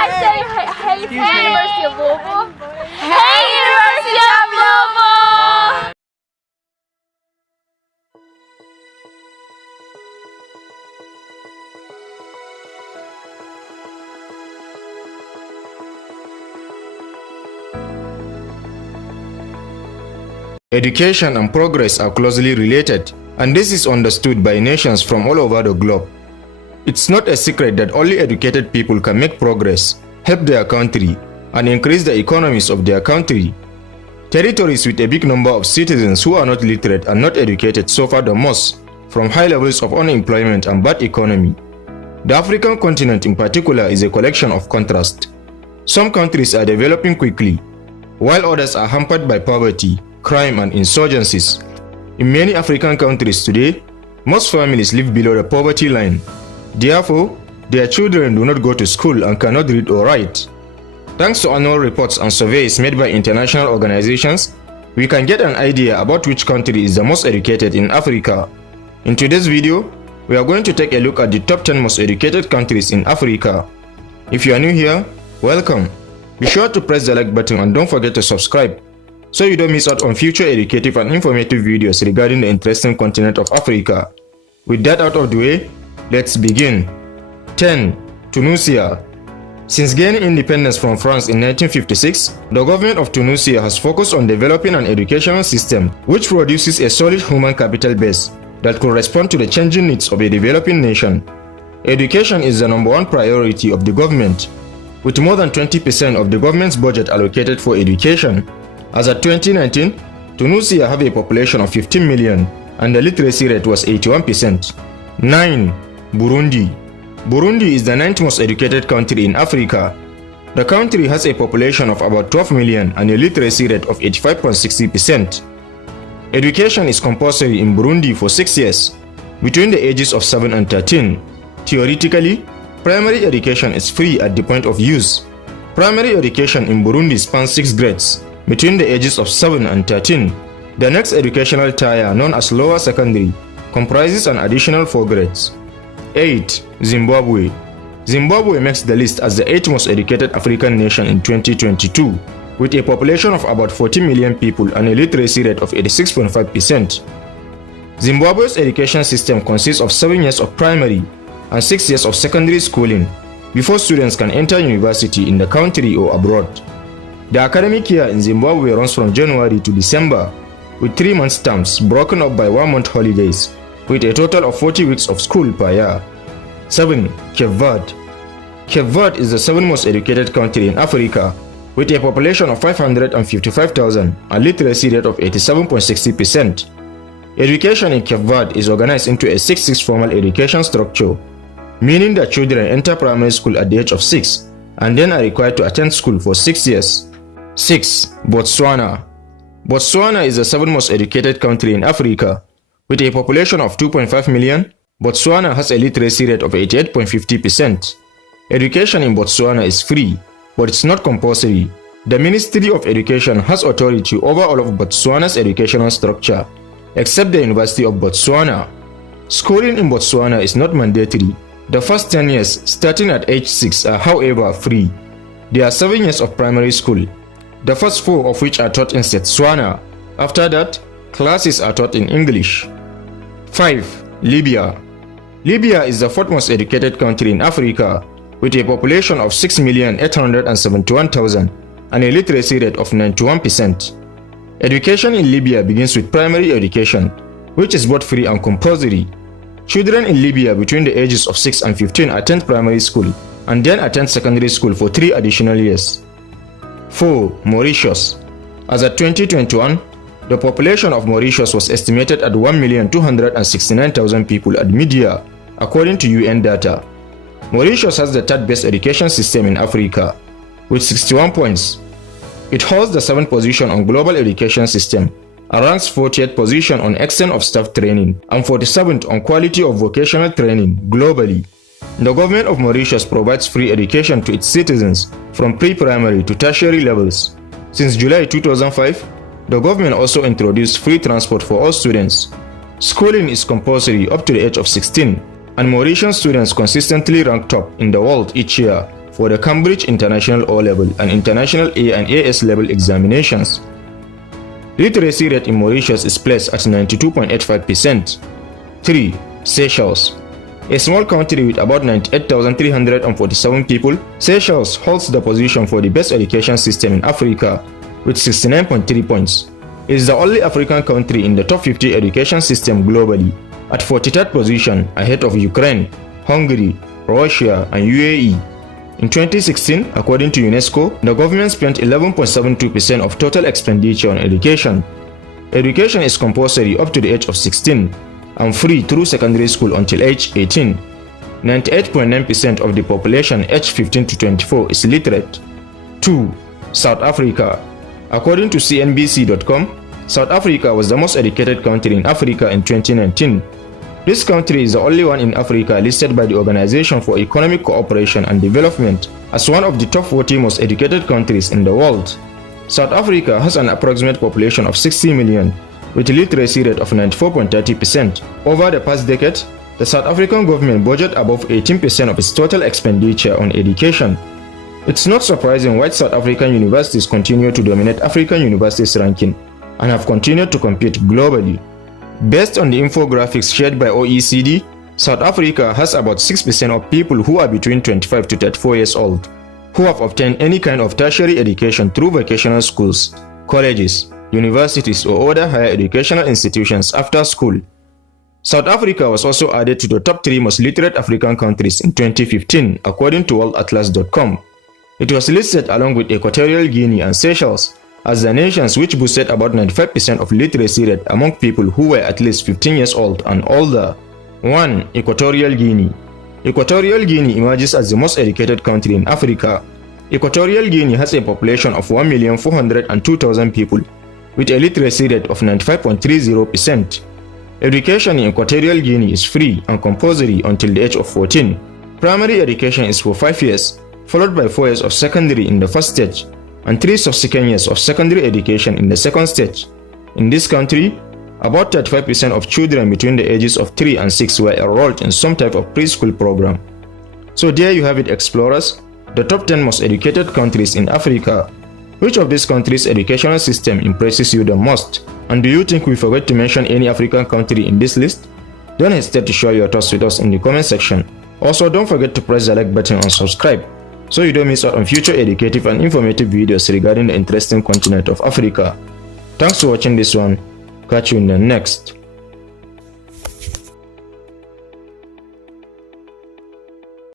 guys say hey to University of Louisville? Hey University of Louisville! Education and progress are closely related, and this is understood by nations from all over the globe. It's not a secret that only educated people can make progress, help their country, and increase the economies of their country. Territories with a big number of citizens who are not literate and not educated suffer the most from high levels of unemployment and bad economy. The African continent in particular is a collection of contrasts. Some countries are developing quickly, while others are hampered by poverty, crime and insurgencies. In many African countries today, most families live below the poverty line. Therefore, their children do not go to school and cannot read or write. Thanks to annual reports and surveys made by international organizations, we can get an idea about which country is the most educated in Africa. In today's video, we are going to take a look at the top 10 most educated countries in Africa. If you are new here, welcome. Be sure to press the like button and don't forget to subscribe, so you don't miss out on future educative and informative videos regarding the interesting continent of Africa. With that out of the way, let's begin. 10. Tunisia. Since gaining independence from France in 1956, the government of Tunisia has focused on developing an educational system which produces a solid human capital base that could respond to the changing needs of a developing nation. Education is the #1 priority of the government, with more than 20% of the government's budget allocated for education. As of 2019, Tunisia have a population of 15 million and the literacy rate was 81%. 9. Burundi. Burundi is the 9th most educated country in Africa. The country has a population of about 12 million and a literacy rate of 85.60%. Education is compulsory in Burundi for 6 years, between the ages of 7 and 13. Theoretically, primary education is free at the point of use. Primary education in Burundi spans 6 grades, between the ages of 7 and 13. The next educational tier, known as lower secondary, comprises an additional 4 grades. 8. Zimbabwe. Zimbabwe makes the list as the 8th most educated African nation in 2022, with a population of about 40 million people and a literacy rate of 86.5%. Zimbabwe's education system consists of 7 years of primary and 6 years of secondary schooling before students can enter university in the country or abroad. The academic year in Zimbabwe runs from January to December, with 3 month terms broken up by 1 month holidays, with a total of 40 weeks of school per year. 7. Cape Verde. Cape Verde is the 7th most educated country in Africa, with a population of 555,000 and literacy rate of 87.60%. Education in Cape Verde is organized into a 6-6 formal education structure, meaning that children enter primary school at the age of 6 and then are required to attend school for 6 years. 6. Botswana. Botswana is the 7th most educated country in Africa. With a population of 2.5 million, Botswana has a literacy rate of 88.50%. Education in Botswana is free, but it's not compulsory. The Ministry of Education has authority over all of Botswana's educational structure, except the University of Botswana. Schooling in Botswana is not mandatory. The first 10 years, starting at age 6, are however free. There are 7 years of primary school, the first 4 of which are taught in Setswana. After that, classes are taught in English. 5. Libya. Libya is the 4th most educated country in Africa, with a population of 6,871,000 and a literacy rate of 91%. Education in Libya begins with primary education, which is both free and compulsory. Children in Libya between the ages of 6 and 15 attend primary school and then attend secondary school for 3 additional years. 4. Mauritius. As of 2021, the population of Mauritius was estimated at 1,269,000 people at mid-year, according to UN data. Mauritius has the 3rd best education system in Africa, with 61 points. It holds the 7th position on global education system and ranks 40th position on extent of staff training and 47th on quality of vocational training globally. The government of Mauritius provides free education to its citizens from pre-primary to tertiary levels. Since July 2005, the government also introduced free transport for all students. Schooling is compulsory up to the age of 16, and Mauritian students consistently rank top in the world each year for the Cambridge International O-Level and International A and AS level examinations. Literacy rate in Mauritius is placed at 92.85%. 3. Seychelles. A small country with about 98,347 people, Seychelles holds the position for the best education system in Africa with 69.3 points. It is the only African country in the top 50 education system globally, at 43rd position ahead of Ukraine, Hungary, Russia, and UAE. In 2016, according to UNESCO, the government spent 11.72% of total expenditure on education. Education is compulsory up to the age of 16 and free through secondary school until age 18. 98.9% of the population aged 15 to 24 is literate. 2. South Africa. According to CNBC.com, South Africa was the most educated country in Africa in 2019. This country is the only one in Africa listed by the Organization for Economic Cooperation and Development as one of the top 40 most educated countries in the world. South Africa has an approximate population of 60 million, with a literacy rate of 94.30%. Over the past decade, the South African government budgeted above 18% of its total expenditure on education. It's not surprising why South African universities continue to dominate African universities ranking and have continued to compete globally. Based on the infographics shared by OECD, South Africa has about 6% of people who are between 25 to 34 years old who have obtained any kind of tertiary education through vocational schools, colleges, universities, or other higher educational institutions after school. South Africa was also added to the top 3 most literate African countries in 2015 according to worldatlas.com. It was listed along with Equatorial Guinea and Seychelles as the nations which boosted about 95% of literacy rate among people who were at least 15 years old and older. 1. Equatorial Guinea. Equatorial Guinea emerges as the most educated country in Africa. Equatorial Guinea has a population of 1,402,000 people with a literacy rate of 95.30%. Education in Equatorial Guinea is free and compulsory until the age of 14. Primary education is for 5 years, followed by 4 years of secondary in the first stage, and 3 subsequent years of secondary education in the second stage. In this country, about 35% of children between the ages of 3 and 6 were enrolled in some type of preschool program. So there you have it, explorers, the top 10 most educated countries in Africa. Which of these countries' educational system impresses you the most? And do you think we forgot to mention any African country in this list? Don't hesitate to share your thoughts with us in the comment section. Also, don't forget to press the like button and subscribe so you don't miss out on future educative and informative videos regarding the interesting continent of Africa. Thanks for watching this one. Catch you in the next.